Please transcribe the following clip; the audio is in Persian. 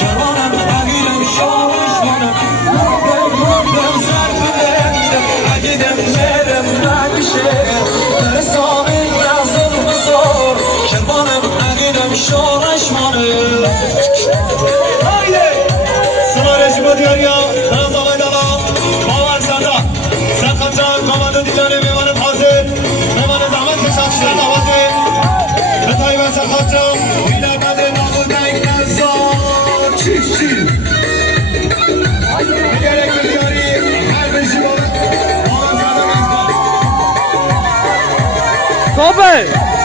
شرانم اگیدم شارشمانم گفتم ظرف بندم اگیدم مرم نمیشه برسانه نظر بزار شرانم اگیدم شارشمانم هایده سوارش با دیاریا ناز آقای دالا باور سنده سرخم جان کاماندو دیدانه میماند حاضر میماند زمان کشم شد آوازه بتایی و سرخم جان بیدر بده نابودنگ نزار چی بگره کلیاری هر بشی باور سنده میزگاه صبح